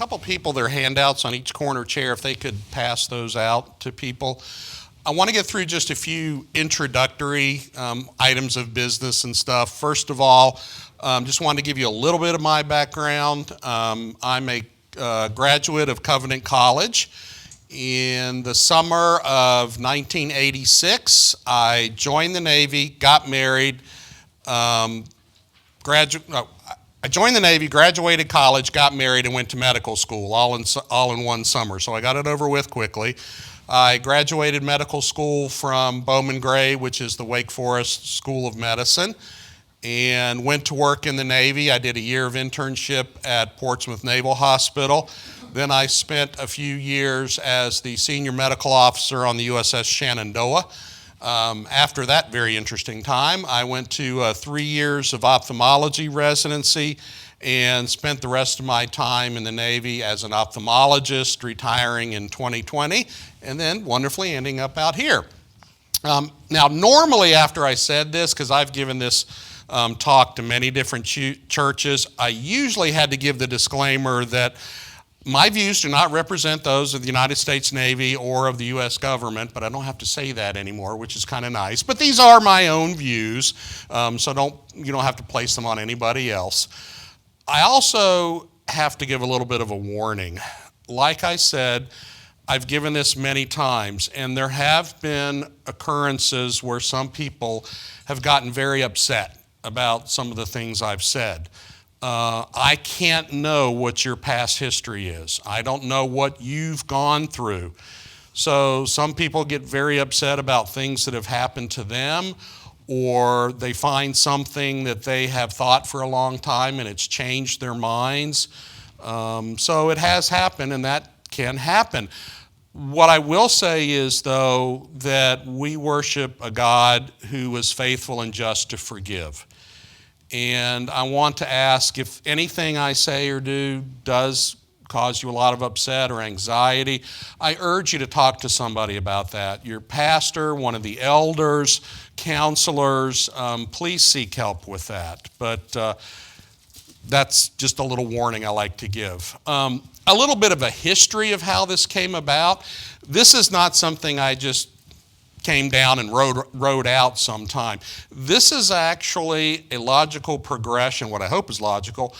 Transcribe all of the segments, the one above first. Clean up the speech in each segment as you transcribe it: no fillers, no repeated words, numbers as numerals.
couple people, their handouts on each corner chair, if they could pass those out to people. I want to get through just a few introductory items of business and stuff. First of all, just wanted to give you a little bit of my background. I'm a graduate of Covenant College. In the summer of 1986, I joined the Navy, got married, I joined the Navy, graduated college, got married, and went to medical school all in one summer. So I got it over with quickly. I graduated medical school from Bowman Gray, which is the Wake Forest School of Medicine, and went to work in the Navy. I did a year of internship at Portsmouth Naval Hospital. Then I spent a few years as the senior medical officer on the USS Shenandoah. After that very interesting time, I went to 3 years of ophthalmology residency and spent the rest of my time in the Navy as an ophthalmologist, retiring in 2020, and then wonderfully ending up out here. Now, normally after I said this, because I've given this talk to many different churches, I usually had to give the disclaimer that my views do not represent those of the United States Navy or of the U.S. government, but I don't have to say that anymore, which is kind of nice. But these are my own views, so you don't have to place them on anybody else. I also have to give a little bit of a warning. Like I said, I've given this many times, and there have been occurrences where some people have gotten very upset about some of the things I've said. I can't know what your past history is. I don't know what you've gone through. So some people get very upset about things that have happened to them, or they find something that they have thought for a long time and it's changed their minds. So it has happened, and that can happen. What I will say is, though, that we worship a God who is faithful and just to forgive. And I want to ask, if anything I say or do does cause you a lot of upset or anxiety, I urge you to talk to somebody about that. Your pastor, one of the elders, counselors, please seek help with that. But that's just a little warning I like to give. A little bit of a history of how this came about. This is not something I just came down and wrote out sometime. This is actually a logical progression, what I hope is logical,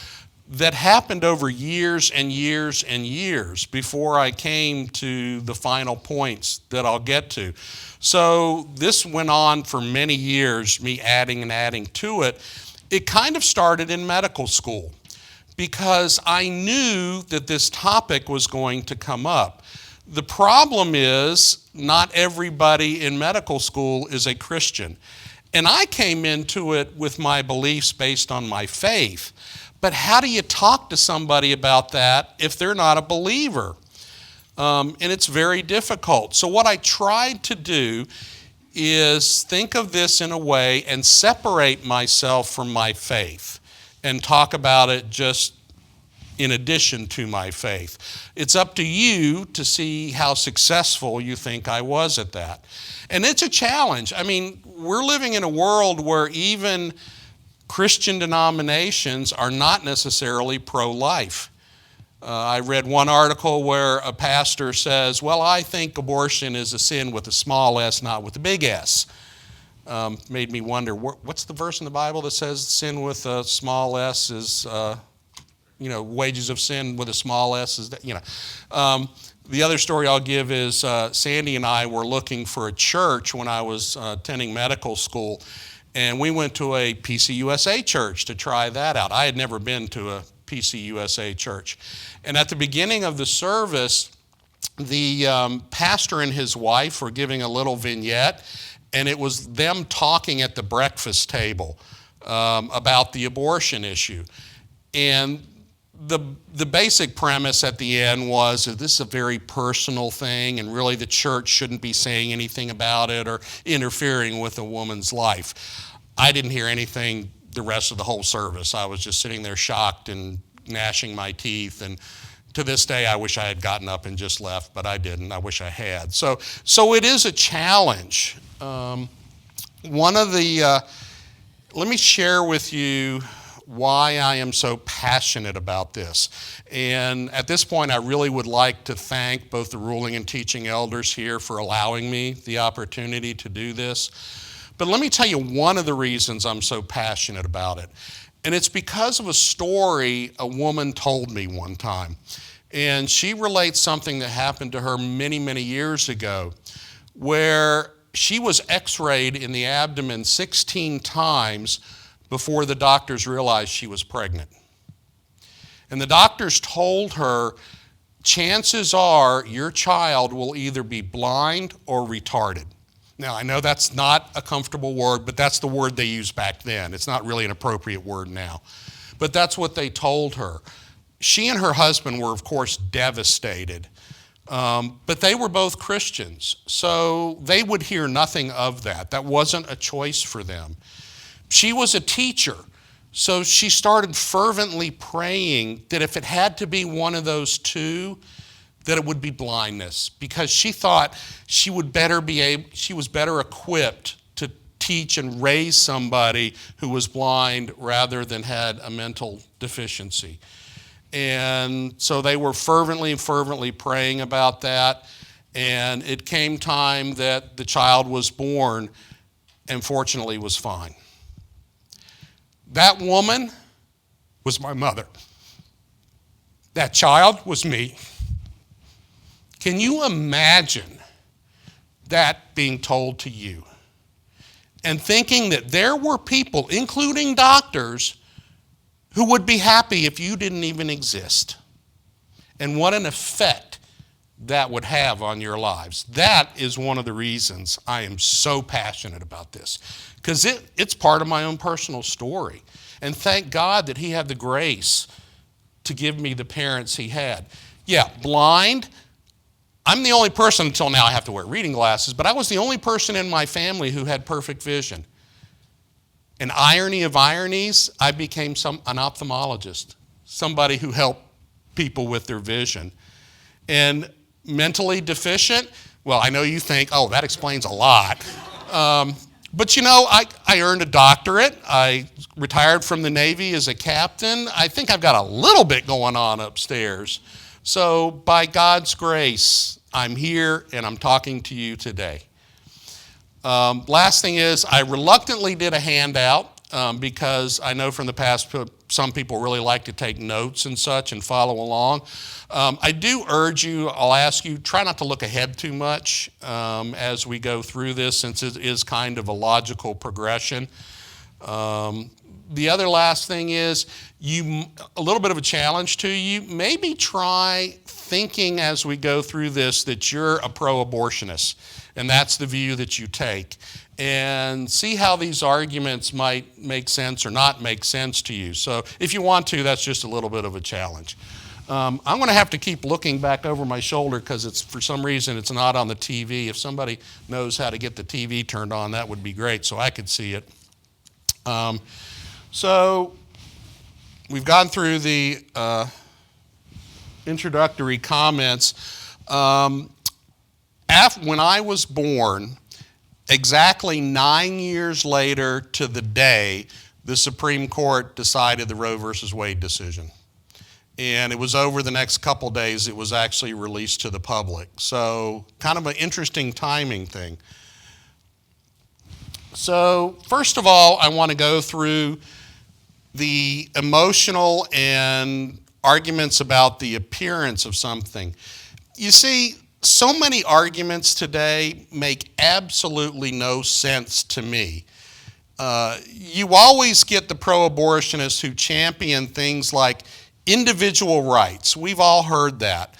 that happened over years and years and years before I came to the final points that I'll get to. So this went on for many years, me adding and adding to it. It kind of started in medical school because I knew that this topic was going to come up. The problem is not everybody in medical school is a Christian. And I came into it with my beliefs based on my faith. But how do you talk to somebody about that if they're not a believer? And it's very difficult. So what I tried to do is think of this in a way and separate myself from my faith and talk about it just in addition to my faith. It's up to you to see how successful you think I was at that. And it's a challenge. I mean, we're living in a world where even Christian denominations are not necessarily pro-life. I read one article where a pastor says, well, I think abortion is a sin with a small s, not with a big S. Made me wonder, what's the verse in the Bible that says sin with a small s is... wages of sin with a small s is that, The other story I'll give is Sandy and I were looking for a church when I was attending medical school, and we went to a PCUSA church to try that out. I had never been to a PCUSA church. And at the beginning of the service, the pastor and his wife were giving a little vignette, and it was them talking at the breakfast table about the abortion issue. And the basic premise at the end was that this is a very personal thing, and really the church shouldn't be saying anything about it or interfering with a woman's life. I didn't hear anything the rest of the whole service. I was just sitting there shocked and gnashing my teeth, and to this day I wish I had gotten up and just left, but I didn't. I wish I had. So it is a challenge. Let me share with you why I am so passionate about this. And at this point, I really would like to thank both the ruling and teaching elders here for allowing me the opportunity to do this. But let me tell you one of the reasons I'm so passionate about it. And it's because of a story a woman told me one time. And she relates something that happened to her many, many years ago, where she was x-rayed in the abdomen 16 times before the doctors realized she was pregnant. And the doctors told her, chances are your child will either be blind or retarded. Now, I know that's not a comfortable word, but that's the word they used back then. It's not really an appropriate word now. But that's what they told her. She and her husband were, of course, devastated. But they were both Christians, so they would hear nothing of that. That wasn't a choice for them. She was a teacher, so she started fervently praying that if it had to be one of those two, that it would be blindness, because she thought she was better equipped to teach and raise somebody who was blind rather than had a mental deficiency. And so they were fervently praying about that. And it came time that the child was born and fortunately was fine. That woman was my mother. That child was me. Can you imagine that being told to you? And thinking that there were people, including doctors, who would be happy if you didn't even exist. And what an effect that would have on your lives. That is one of the reasons I am so passionate about this, because it's part of my own personal story. And thank God that he had the grace to give me the parents he had. Yeah, blind. I'm the only person until now, I have to wear reading glasses, but I was the only person in my family who had perfect vision. An irony of ironies, I became an ophthalmologist, somebody who helped people with their vision. And mentally deficient, well, I know you think, oh, that explains a lot. But you know, I earned a doctorate. I retired from the Navy as a captain. I think I've got a little bit going on upstairs. So by God's grace, I'm here and I'm talking to you today. Last thing is, I reluctantly did a handout because I know from the past some people really like to take notes and such and follow along. I do urge you, I'll ask you, try not to look ahead too much as we go through this, since it is kind of a logical progression. The other last thing is, a little bit of a challenge to you, maybe try thinking as we go through this that you're a pro-abortionist, and that's the view that you take, and see how these arguments might make sense or not make sense to you. So if you want to, that's just a little bit of a challenge. I'm going to have to keep looking back over my shoulder because for some reason it's not on the TV. If somebody knows how to get the TV turned on, that would be great so I could see it. So we've gone through the introductory comments. When I was born, exactly 9 years later to the day, the Supreme Court decided the Roe versus Wade decision. And it was over the next couple days, it was actually released to the public. So kind of an interesting timing thing. So first of all, I want to go through the emotional and arguments about the appearance of something. You see, so many arguments today make absolutely no sense to me. You always get the pro-abortionists who champion things like individual rights. We've all heard that.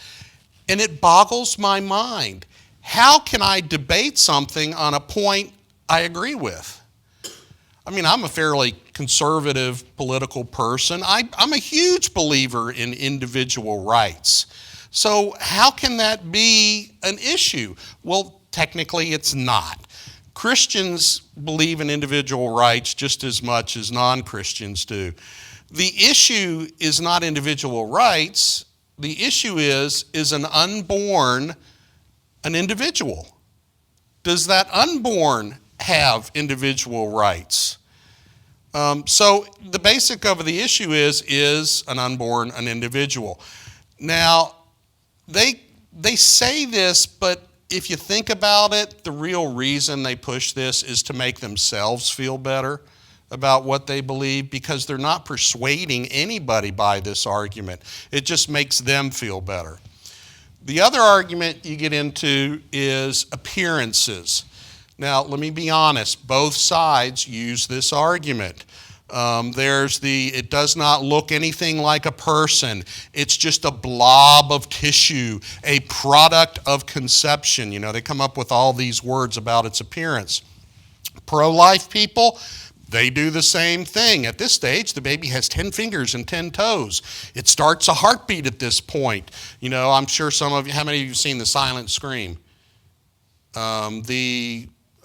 And it boggles my mind. How can I debate something on a point I agree with? I mean, I'm a fairly conservative political person. I'm a huge believer in individual rights. So how can that be an issue? Well, technically it's not. Christians believe in individual rights just as much as non-Christians do. The issue is not individual rights. The issue is an unborn an individual? Does that unborn have individual rights? So the basic of the issue is an unborn an individual? Now, they say this, but if you think about it, the real reason they push this is to make themselves feel better about what they believe, because they're not persuading anybody by this argument. It just makes them feel better. The other argument you get into is appearances. Now, let me be honest, both sides use this argument. It does not look anything like a person. It's just a blob of tissue, a product of conception. You know, they come up with all these words about its appearance. Pro-life people, they do the same thing. At this stage, the baby has 10 fingers and 10 toes. It starts a heartbeat at this point. You know, I'm sure some of you, how many of you have seen the silent scream?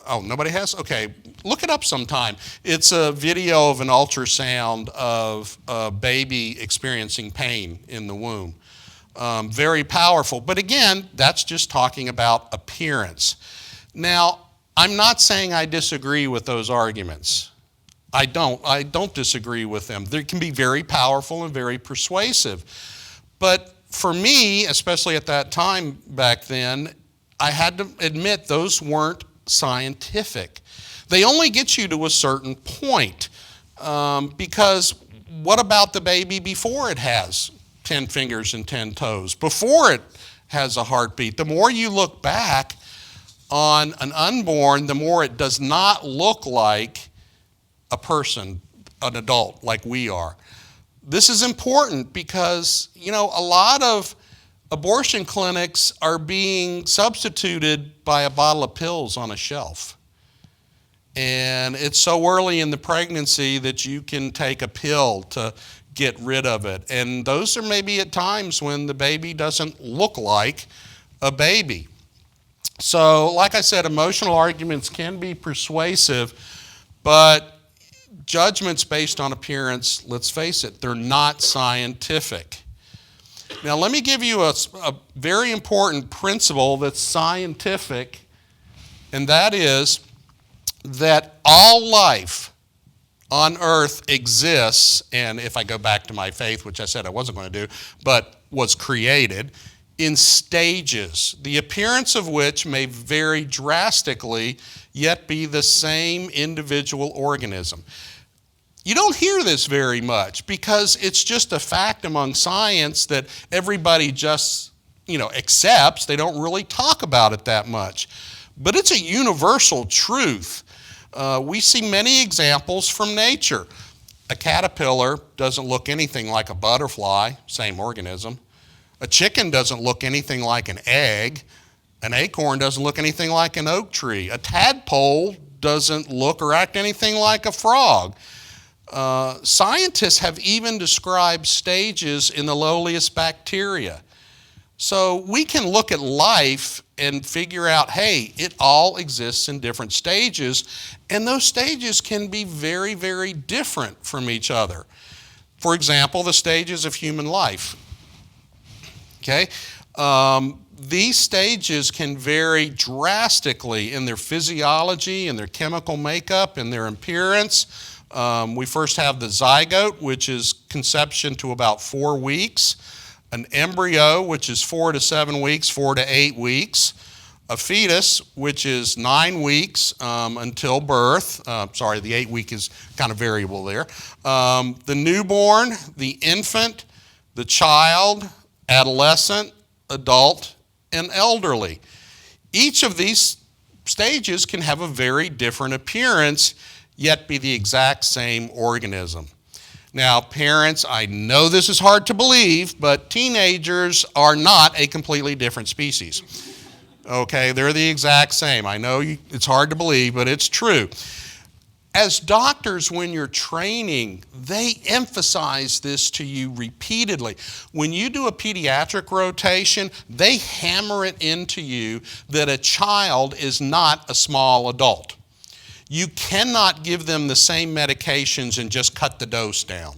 Oh, nobody has? Okay, look it up sometime. It's a video of an ultrasound of a baby experiencing pain in the womb. Very powerful. But again, that's just talking about appearance. Now, I'm not saying I disagree with those arguments. I don't disagree with them. They can be very powerful and very persuasive. But for me, especially at that time back then, I had to admit those weren't scientific. They only get you to a certain point, because what about the baby before it has 10 fingers and 10 toes, before it has a heartbeat? The more you look back on an unborn, the more it does not look like a person, an adult like we are. This is important because, you know, a lot of abortion clinics are being substituted by a bottle of pills on a shelf. And it's so early in the pregnancy that you can take a pill to get rid of it. And those are maybe at times when the baby doesn't look like a baby. So, like I said, emotional arguments can be persuasive, but judgments based on appearance, let's face it, they're not scientific. Now, let me give you a very important principle that's scientific, and that is that all life on earth exists, and if I go back to my faith, which I said I wasn't going to do, but was created in stages, the appearance of which may vary drastically, yet be the same individual organism. You don't hear this very much because it's just a fact among science that everybody just, accepts. They don't really talk about it that much. But it's a universal truth. We see many examples from nature. A caterpillar doesn't look anything like a butterfly, same organism. A chicken doesn't look anything like an egg. An acorn doesn't look anything like an oak tree. A tadpole doesn't look or act anything like a frog. Scientists have even described stages in the lowliest bacteria. So we can look at life and figure out, hey, it all exists in different stages, and those stages can be very, very different from each other. For example, the stages of human life. Okay? These stages can vary drastically in their physiology, in their chemical makeup, in their appearance. We first have the zygote, which is conception to about 4 weeks, an embryo, which is 4 to 7 weeks, 4 to 8 weeks, a fetus, which is 9 weeks until birth. The 8 week is kind of variable there. The newborn, the infant, the child, adolescent, adult, and elderly. Each of these stages can have a very different appearance, yet be the exact same organism. Now, parents, I know this is hard to believe, but teenagers are not a completely different species. Okay, they're the exact same. I know it's hard to believe, but it's true. As doctors, when you're training, they emphasize this to you repeatedly. When you do a pediatric rotation, they hammer it into you that a child is not a small adult. You cannot give them the same medications and just cut the dose down.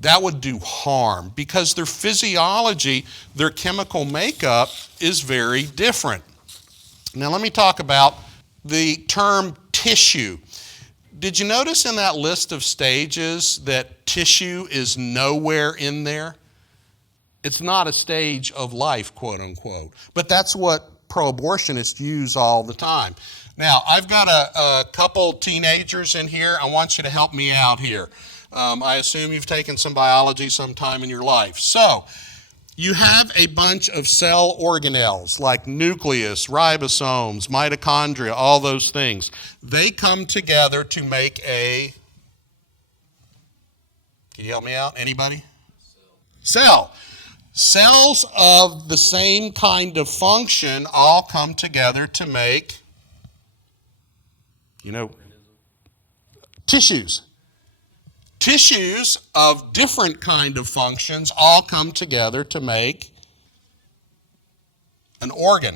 That would do harm because their physiology, their chemical makeup is very different. Now let me talk about the term tissue. Did you notice in that list of stages that tissue is nowhere in there? It's not a stage of life, quote unquote. But that's what pro-abortionists use all the time. Now, I've got a couple teenagers in here. I want you to help me out here. I assume you've taken some biology sometime in your life. So, you have a bunch of cell organelles like nucleus, ribosomes, mitochondria, all those things. They come together to make a, can you help me out? Anybody? Cell. Cells of the same kind of function all come together to make, tissues. Tissues of different kind of functions all come together to make an organ.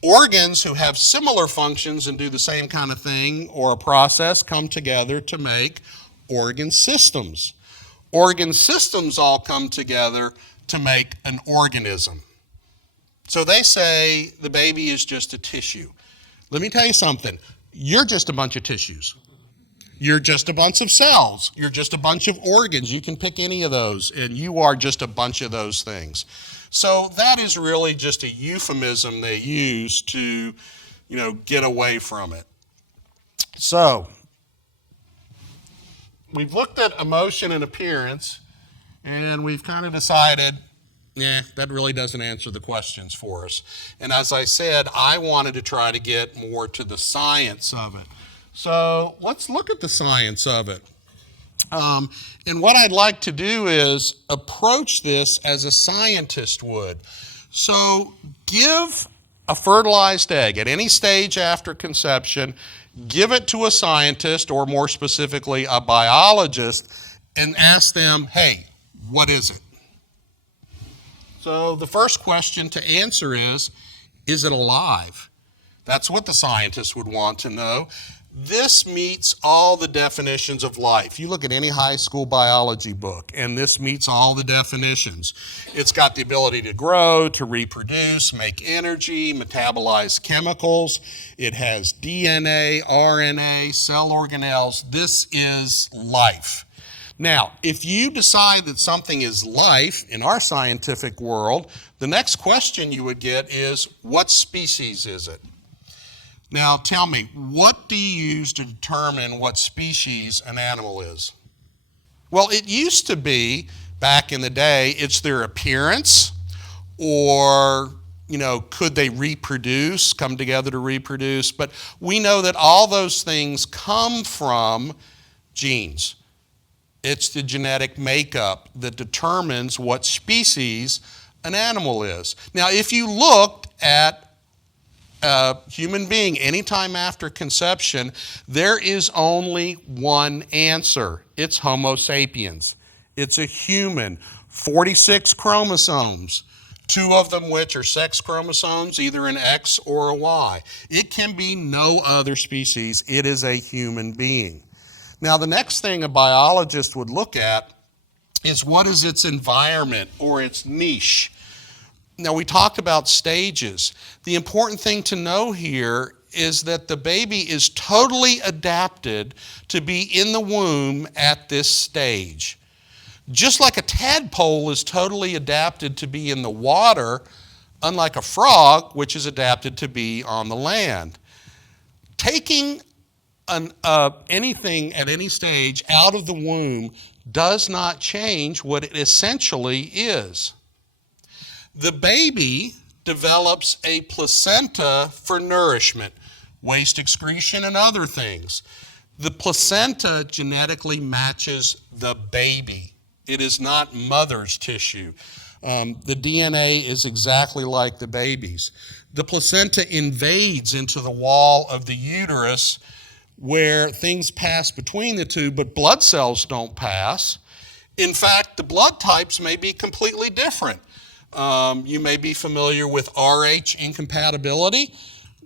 Organs who have similar functions and do the same kind of thing or a process come together to make organ systems. Organ systems all come together to make an organism. So they say the baby is just a tissue. Let me tell you something. You're just a bunch of tissues. You're just a bunch of cells. You're just a bunch of organs. You can pick any of those, and you are just a bunch of those things. So that is really just a euphemism they use to, get away from it. So we've looked at emotion and appearance, and we've kind of decided, that really doesn't answer the questions for us. And as I said, I wanted to try to get more to the science of it. So let's look at the science of it. And what I'd like to do is approach this as a scientist would. So give a fertilized egg at any stage after conception, give it to a scientist, or more specifically, a biologist, and ask them, hey, what is it? So the first question to answer is it alive? That's what the scientist would want to know. This meets all the definitions of life. You look at any high school biology book, and this meets all the definitions. It's got the ability to grow, to reproduce, make energy, metabolize chemicals. It has DNA, RNA, cell organelles. This is life. Now, if you decide that something is life in our scientific world, the next question you would get is, what species is it? Now, tell me, what do you use to determine what species an animal is? Well, it used to be, back in the day, it's their appearance, or, could they reproduce, come together to reproduce? But we know that all those things come from genes. It's the genetic makeup that determines what species an animal is. Now, if you looked at a human being anytime after conception, there is only one answer. It's Homo sapiens. It's a human, 46 chromosomes, 2 of them which are sex chromosomes, either an X or a Y. It can be no other species. It is a human being. Now, the next thing a biologist would look at is what is its environment or its niche. Now, we talked about stages. The important thing to know here is that the baby is totally adapted to be in the womb at this stage. Just like a tadpole is totally adapted to be in the water, unlike a frog, which is adapted to be on the land. Taking anything at any stage out of the womb does not change what it essentially is. The baby develops a placenta for nourishment, waste excretion, and other things. The placenta genetically matches the baby. It is not mother's tissue. The DNA is exactly like the baby's. The placenta invades into the wall of the uterus where things pass between the two, but blood cells don't pass. In fact, the blood types may be completely different. You may be familiar with Rh incompatibility,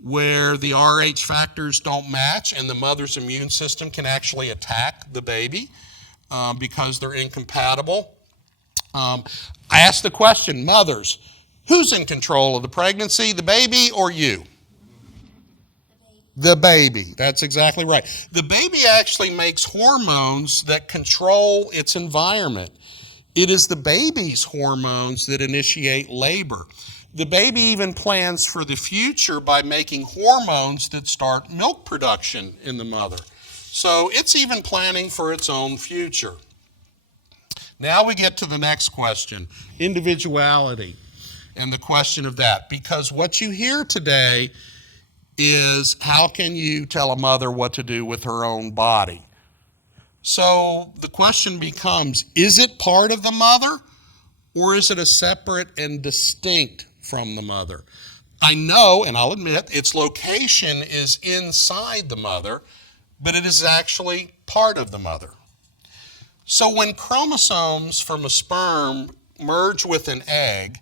where the Rh factors don't match and the mother's immune system can actually attack the baby because they're incompatible. I asked the question, mothers, who's in control of the pregnancy, the baby or you? The baby. That's exactly right. The baby actually makes hormones that control its environment. It is the baby's hormones that initiate labor. The baby even plans for the future by making hormones that start milk production in the mother. So it's even planning for its own future. Now we get to the next question, individuality, and the question of that. Because what you hear today is, how can you tell a mother what to do with her own body? So the question becomes, is it part of the mother, or is it a separate and distinct from the mother? I know, and I'll admit, its location is inside the mother, but it is actually part of the mother. So when chromosomes from a sperm merge with an egg,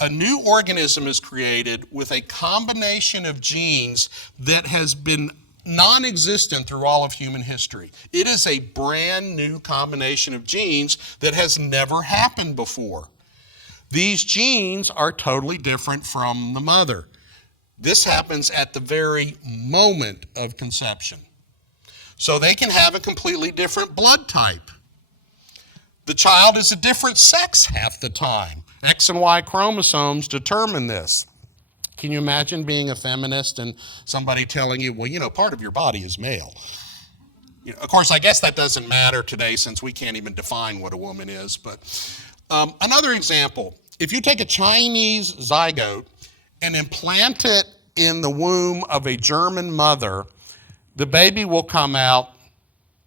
a new organism is created with a combination of genes that has been non-existent through all of human history. It is a brand new combination of genes that has never happened before. These genes are totally different from the mother. This happens at the very moment of conception. So they can have a completely different blood type. The child is a different sex half the time. X and Y chromosomes determine this. Can you imagine being a feminist and somebody telling you, well, you know, part of your body is male? You know, of course, I guess that doesn't matter today since we can't even define what a woman is. But another example, if you take a Chinese zygote and implant it in the womb of a German mother, the baby will come out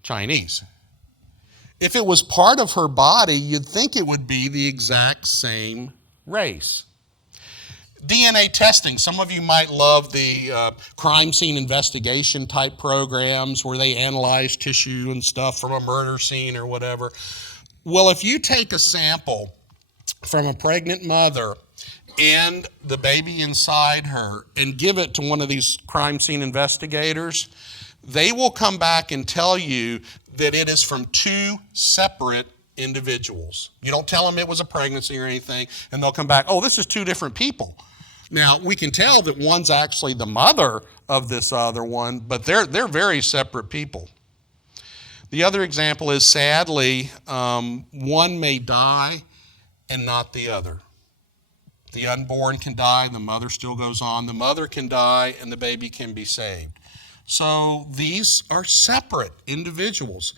Chinese. If it was part of her body, you'd think it would be the exact same race. DNA testing. Some of you might love the crime scene investigation type programs where they analyze tissue and stuff from a murder scene or whatever. Well, if you take a sample from a pregnant mother and the baby inside her and give it to one of these crime scene investigators, they will come back and tell you that it is from two separate individuals. You don't tell them it was a pregnancy or anything, and they'll come back, oh, this is two different people. Now, we can tell that one's actually the mother of this other one, but they're very separate people. The other example is, sadly, one may die and not the other. The unborn can die, the mother still goes on. The mother can die, and the baby can be saved. So these are separate individuals.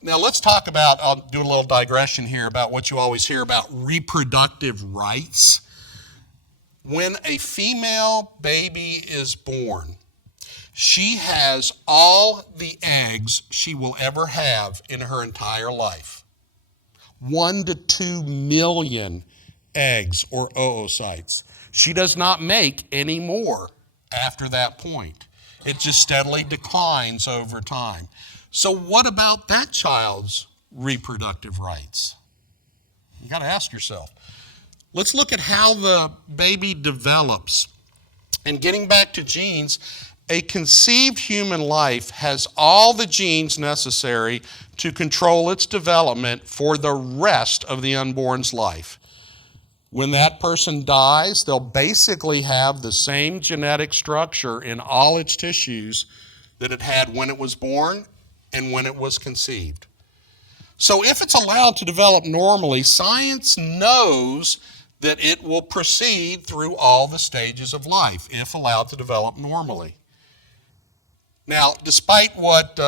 Now let's talk about, I'll do a little digression here about what you always hear about reproductive rights. When a female baby is born, she has all the eggs she will ever have in her entire life. 1 to 2 million eggs or oocytes. She does not make any more after that point. It just steadily declines over time. So what about that child's reproductive rights? You got to ask yourself. Let's look at how the baby develops. And getting back to genes, a conceived human life has all the genes necessary to control its development for the rest of the unborn's life. When that person dies, they'll basically have the same genetic structure in all its tissues that it had when it was born and when it was conceived. So if it's allowed to develop normally, science knows that it will proceed through all the stages of life if allowed to develop normally. Now, despite what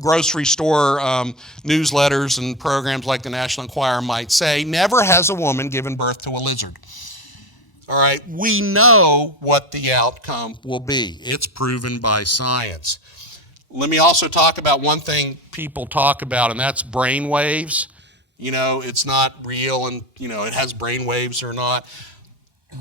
grocery store newsletters and programs like the National Enquirer might say, never has a woman given birth to a lizard. All right, we know what the outcome will be. It's proven by science. Let me also talk about one thing people talk about, and that's brain waves. You know, it's not real and, you know, it has brain waves or not.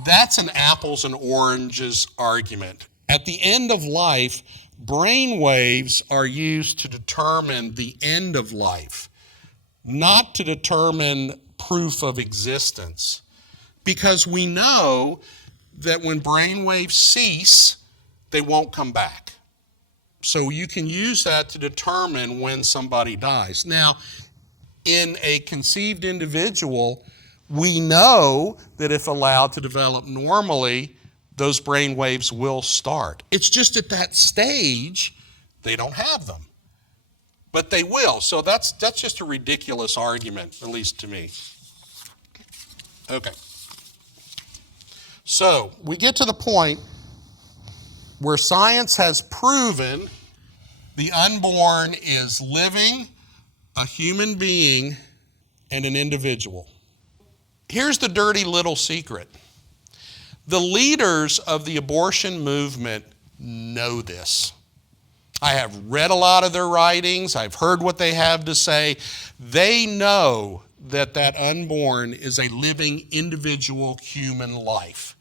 That's an apples and oranges argument. At the end of life, brain waves are used to determine the end of life, not to determine proof of existence. Because we know that when brain waves cease, they won't come back. So you can use that to determine when somebody dies. Now, in a conceived individual, we know that if allowed to develop normally, those brain waves will start. It's just at that stage, they don't have them. But they will. So that's just a ridiculous argument, at least to me. Okay. So we get to the point where science has proven the unborn is living, a human being, and an individual. Here's the dirty little secret. The leaders of the abortion movement know this. I have read a lot of their writings. I've heard what they have to say. They know that that unborn is a living individual human life.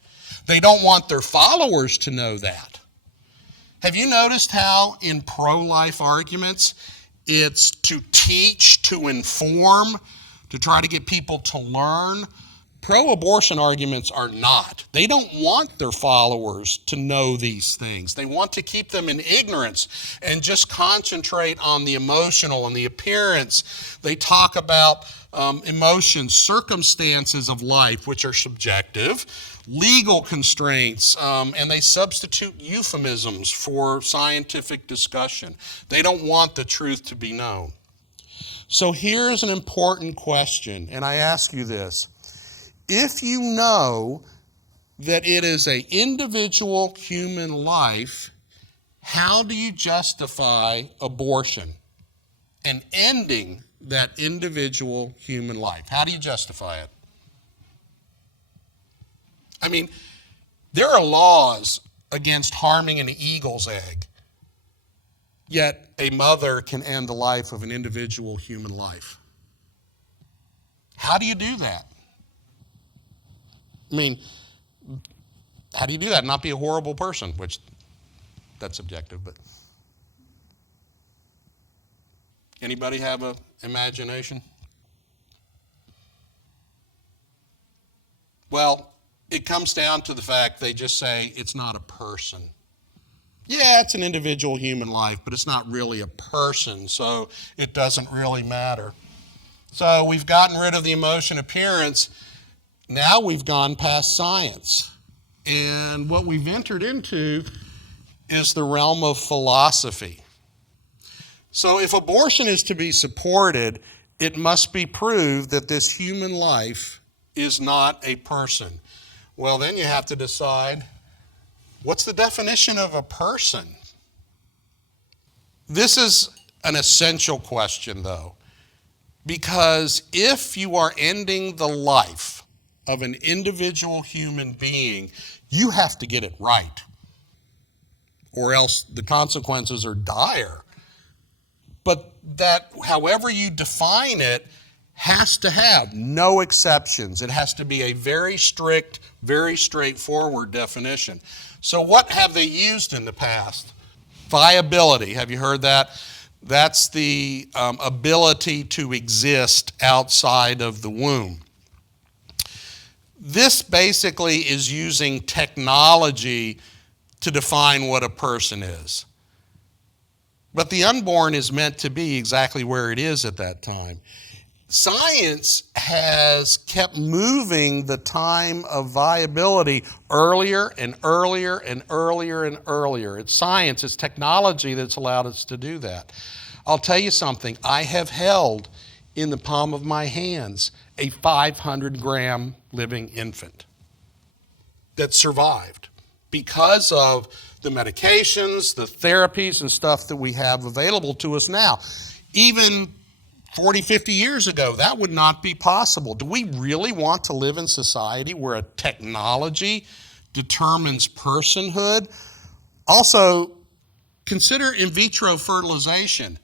They don't want their followers to know that. Have you noticed how in pro-life arguments, it's to teach, to inform, to try to get people to learn? Pro-abortion arguments are not. They don't want their followers to know these things. They want to keep them in ignorance and just concentrate on the emotional and the appearance. They talk about emotions, circumstances of life, which are subjective, legal constraints, and they substitute euphemisms for scientific discussion. They don't want the truth to be known. So here's an important question, and I ask you this. If you know that it is an individual human life, how do you justify abortion and ending that individual human life? How do you justify it? I mean, there are laws against harming an eagle's egg, yet a mother can end the life of an individual human life. How do you do that? I mean, how do you do that and not be a horrible person? Which, that's subjective, but. Anybody have an imagination? Well, it comes down to the fact they just say it's not a person. Yeah, it's an individual human life, but it's not really a person, so it doesn't really matter. So we've gotten rid of the emotion appearance. Now we've gone past science. And what we've entered into is the realm of philosophy. So if abortion is to be supported, it must be proved that this human life is not a person. Well, then you have to decide, what's the definition of a person? This is an essential question, though, because if you are ending the life of an individual human being, you have to get it right, or else the consequences are dire. But that, however you define it, has to have no exceptions. It has to be a very strict, very straightforward definition. So what have they used in the past? Viability, have you heard that? That's the ability to exist outside of the womb. This basically is using technology to define what a person is. But the unborn is meant to be exactly where it is at that time. Science has kept moving the time of viability earlier and earlier and earlier and earlier. It's science, it's technology that's allowed us to do that. I'll tell you something, I have held in the palm of my hands a 500-gram living infant that survived because of the medications, the therapies and stuff that we have available to us now. Even 40, 50 years ago, that would not be possible. Do we really want to live in society where a technology determines personhood? Also, consider in vitro fertilization.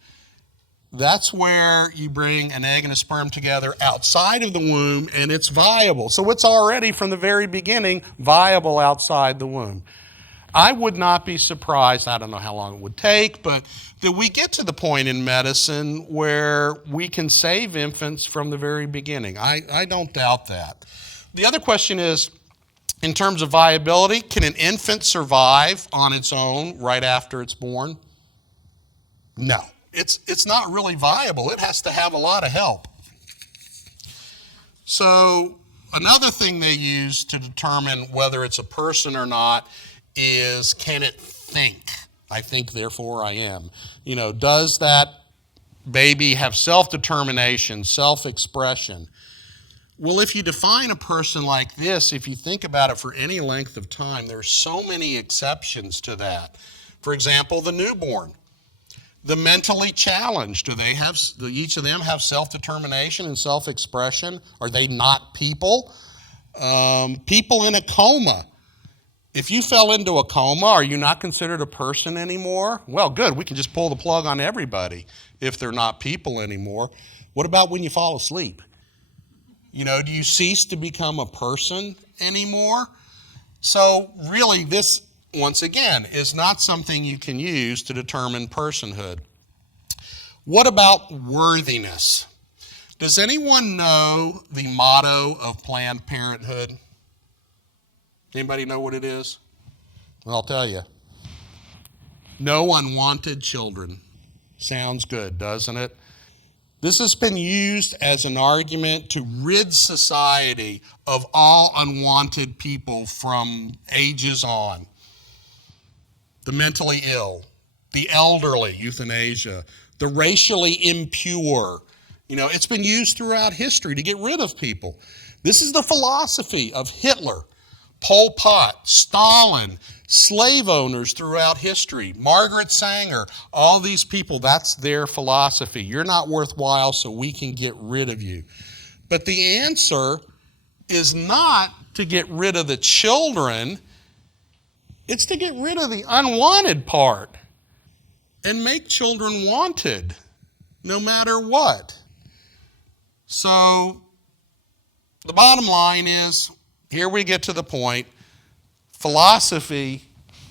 That's where you bring an egg and a sperm together outside of the womb and it's viable. So it's already from the very beginning viable outside the womb. I would not be surprised, I don't know how long it would take, but that we get to the point in medicine where we can save infants from the very beginning. I don't doubt that. The other question is, in terms of viability, can an infant survive on its own right after it's born? No. It's not really viable. It has to have a lot of help. So Another thing they use to determine whether it's a person or not is, can it think? I think, therefore I am. Does that baby have self-determination, self-expression? Well, if you define a person like this, if you think about it for any length of time, there's so many exceptions to that. For example, the newborn. The mentally challenged, do each of them have self-determination and self-expression? Are they not people? People in a coma. If you fell into a coma, are you not considered a person anymore? Well, good, we can just pull the plug on everybody if they're not people anymore. What about when you fall asleep? Do you cease to become a person anymore? So really, this, once again, is not something you can use to determine personhood. What about worthiness? Does anyone know the motto of Planned Parenthood? Anybody know what it is? Well, I'll tell you. No unwanted children. Sounds good, doesn't it? This has been used as an argument to rid society of all unwanted people from ages on. The mentally ill, the elderly, euthanasia, the racially impure. It's been used throughout history to get rid of people. This is the philosophy of Hitler, Pol Pot, Stalin, slave owners throughout history, Margaret Sanger, all these people, that's their philosophy. You're not worthwhile, so we can get rid of you. But the answer is not to get rid of the children, it's to get rid of the unwanted part and make children wanted, no matter what. So the bottom line is, here we get to the point, philosophy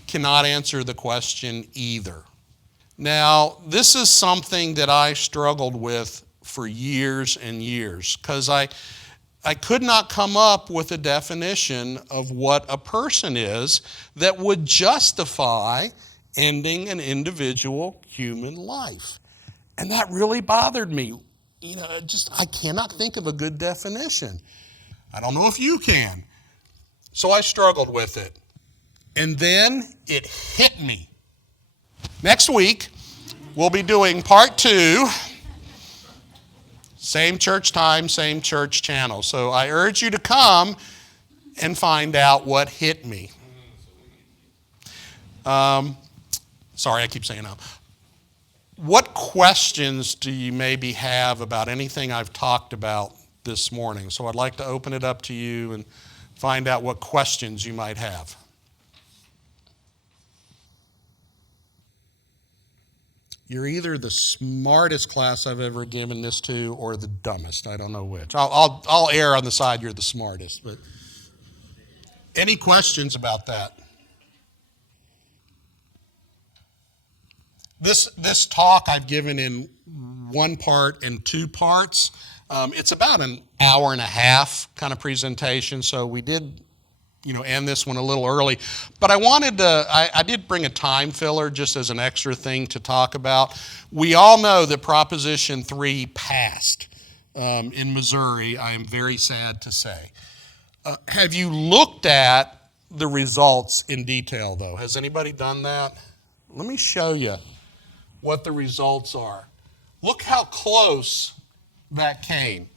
cannot answer the question either. Now, this is something that I struggled with for years and years, because I could not come up with a definition of what a person is that would justify ending an individual human life. And that really bothered me. I cannot think of a good definition. I don't know if you can. So I struggled with it. And then it hit me. Next week, we'll be doing part 2. Same church time, same church channel. So I urge you to come and find out what hit me. Sorry, I keep saying that. What questions do you maybe have about anything I've talked about this morning? So I'd like to open it up to you and find out what questions you might have. You're either the smartest class I've ever given this to or the dumbest. I don't know which. I'll err on the side you're the smartest. But any questions about that? This talk I've given in 1 part and 2 parts. It's about an hour and a half kind of presentation, so we did end this one a little early. But I did bring a time filler just as an extra thing to talk about. We all know that Proposition 3 passed in Missouri, I am very sad to say. Have you looked at the results in detail, though? Has anybody done that? Let me show you what the results are. Look how close that came.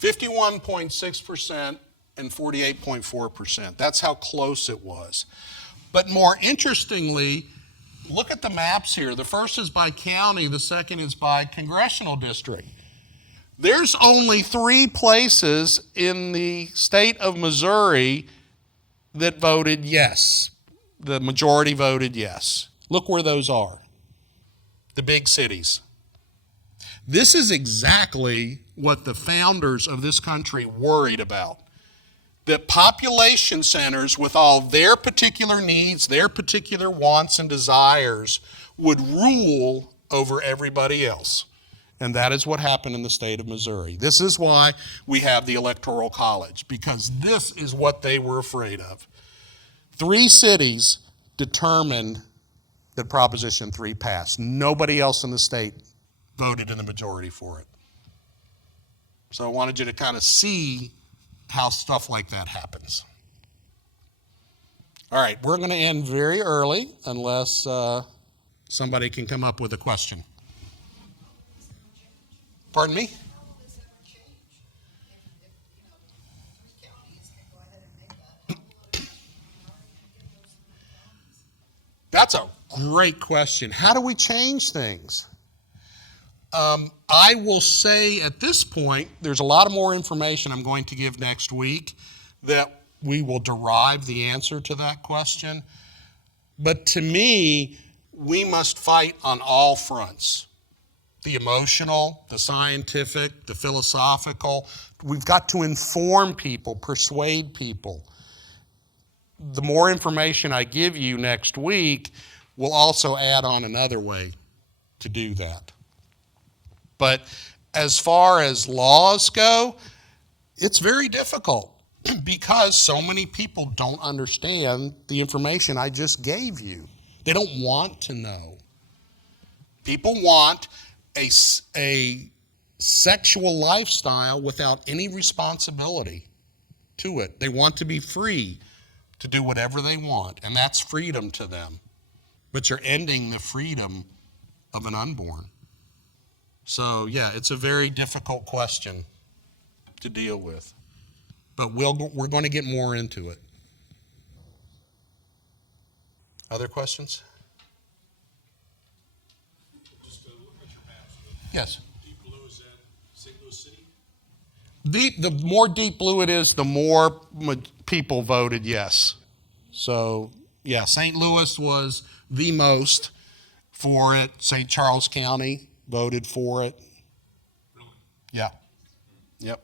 51.6% and 48.4%. That's how close it was. But more interestingly, look at the maps here. The first is by county, the second is by congressional district. There's only 3 places in the state of Missouri that voted yes. The majority voted yes. Look where those are. The big cities. This is exactly what the founders of this country worried about. That population centers with all their particular needs, their particular wants and desires would rule over everybody else. And that is what happened in the state of Missouri. This is why we have the Electoral College, because this is what they were afraid of. 3 cities determined that Proposition 3 passed. Nobody else in the state voted in the majority for it. So I wanted you to kind of see how stuff like that happens. All right, we're going to end very early unless somebody can come up with a question. Pardon me? That's a great question. How do we change things? I will say at this point, there's a lot of more information I'm going to give next week that we will derive the answer to that question. But to me, we must fight on all fronts. The emotional, the scientific, the philosophical. We've got to inform people, persuade people. The more information I give you next week will also add on another way to do that. But as far as laws go, it's very difficult because so many people don't understand the information I just gave you. They don't want to know. People want a sexual lifestyle without any responsibility to it. They want to be free to do whatever they want, and that's freedom to them. But you're ending the freedom of an unborn. So, yeah, it's a very difficult question to deal with. But we're going to get more into it. Other questions? Just look at your map. Yes. Deep blue is in St. Louis City? The more deep blue it is, the more people voted yes. So, yeah, St. Louis was the most for it. St. Charles County voted for it. Really? Yeah. Yep.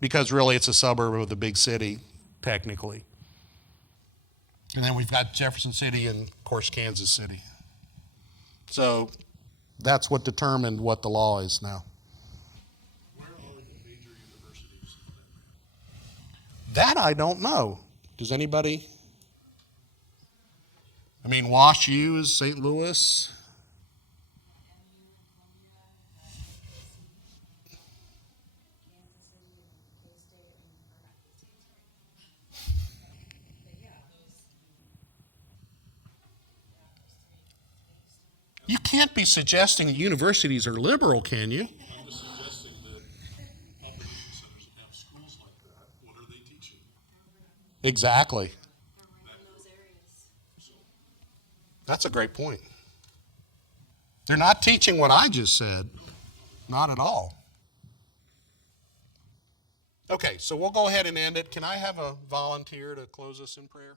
Because really it's a suburb of the big city, technically. And then we've got Jefferson City and, of course, Kansas City. So that's what determined what the law is now. Where are the major universities? That I don't know. Does anybody? I mean, Wash U is St. Louis. You can't be suggesting that universities are liberal, can you? I'm just suggesting that population centers that have schools like that, what are they teaching? Exactly. those areas. That's a great point. They're not teaching what I just said. Not at all. Okay, so we'll go ahead and end it. Can I have a volunteer to close us in prayer?